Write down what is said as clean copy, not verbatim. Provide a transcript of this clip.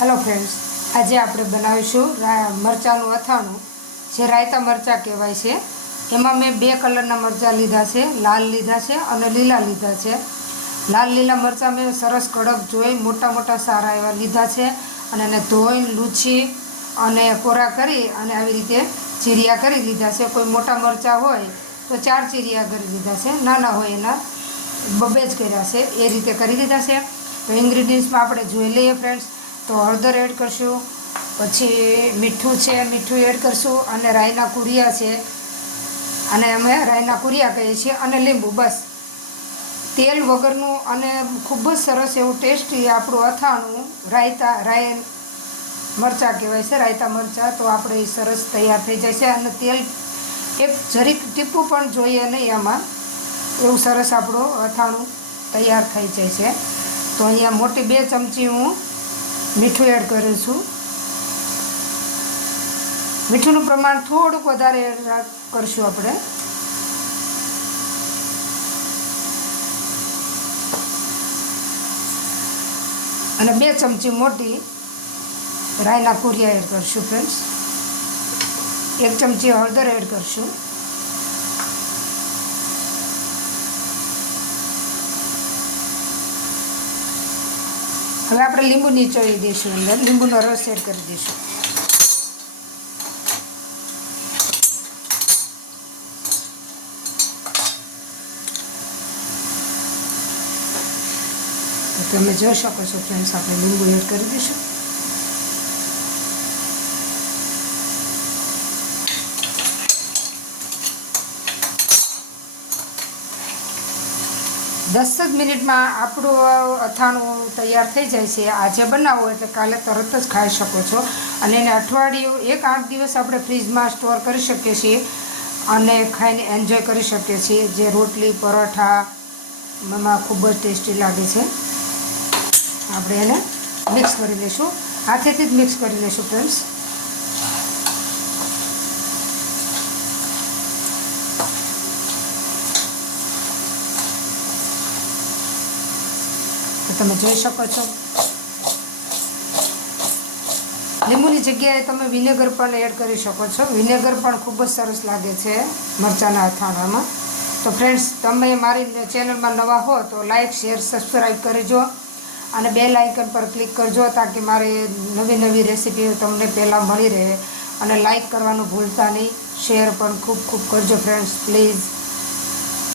Hello friends, आज આપણે બનાવીશું મરચાનું અથાણું જે રાયતા મરચાં કહેવાય છે। એમાં મેં બે કલરના મરચાં લીધા છે, લાલ લીધા છે અને લીલા લીધા છે। લાલ લીલા મરચાં મેં સરસ કડક જોઈ મોટા મોટા સારા એવા લીધા છે અને એને ધોઈ લૂછી અને કોરા કરી અને આવી રીતે ચીરિયા કરી લીધા છે। કોઈ મોટા મરચાં હોય તો 4 ચીરિયા કરી લીધા છે, નાના હોય એના બબે જ કર્યા છે, એ રીતે કરી લીધા છે। તો ઇન્ગ્રીડિયન્ટ્સમાં આપણે જોઈ લઈએ ફ્રેન્ડ્સ। તો હળદર એડ કરશું, પછી મીઠું છે, મીઠું એડ કરશું અને રાઈના કુરિયા છે, અને અમે રાઈના કુરિયા કહીએ છીએ, અને લીંબુ, બસ। તેલ વગરનું અને ખૂબ જ સરસ એવું ટેસ્ટી આપણું અથાણું રાઈ મરચાં કહેવાય છે, રાયતા મરચાં। તો આપણે એ સરસ તૈયાર થઈ જાય છે અને તેલ એક જરીક ટીપું પણ જોઈએ નહીં આમાં, એવું સરસ આપણું અથાણું તૈયાર થઈ જાય છે। તો અહીંયા મોટી 2 ચમચી હું મીઠું એડ કરું છું। મીઠુંનું પ્રમાણ થોડુંક વધારે કરશું આપણે। અને 2 ચમચી મોટી રાઈના કુરિયા એડ કરશું ફ્રેન્ડ્સ। 1 ચમચી હળદર એડ કરશું। હવે આપણે લીંબુ નીચોવી દઈશું, અંદર લીંબુનો રસ એડ કરી દઈશું। તો તમે જોઈ શકો છો ફ્રેન્ડ્સ, આપણે લીંબુ એડ કરી દઈશું। દસ જ મિનિટમાં આપણું અથાણું તૈયાર થઈ જાય છે। આજે બનાવો એટલે કાલે તરત જ ખાઈ શકો છો, અને એને અઠવાડિયું 1-8 દિવસ આપણે ફ્રીજમાં સ્ટોર કરી શકીએ છીએ અને ખાઈને એન્જોય કરી શકીએ છીએ, જે રોટલી પરોઠા એમાં ખૂબ જ ટેસ્ટી લાગે છે। આપણે એને મિક્સ કરી લઈશું, હાથેથી જ મિક્સ કરી લઈશું ફ્રેન્ડ્સ। તમે જોઈ શકો છો, લીંબુની જગ્યાએ તમે વિનેગર પણ એડ કરી શકો છો। વિનેગર પણ ખૂબ જ સરસ લાગે છે મરચાંના અથાણામાં। તો ફ્રેન્ડ્સ, તમે મારી ચેનલમાં નવા હો તો લાઈક શેર સબસ્ક્રાઈબ કરજો અને બેલ આઇકન પર ક્લિક કરજો, તાકી મારી નવી નવી રેસીપીઓ તમને પહેલાં મળી રહે। અને લાઈક કરવાનું ભૂલતા નહીં, શેર પણ ખૂબ ખૂબ કરજો ફ્રેન્ડ્સ, પ્લીઝ।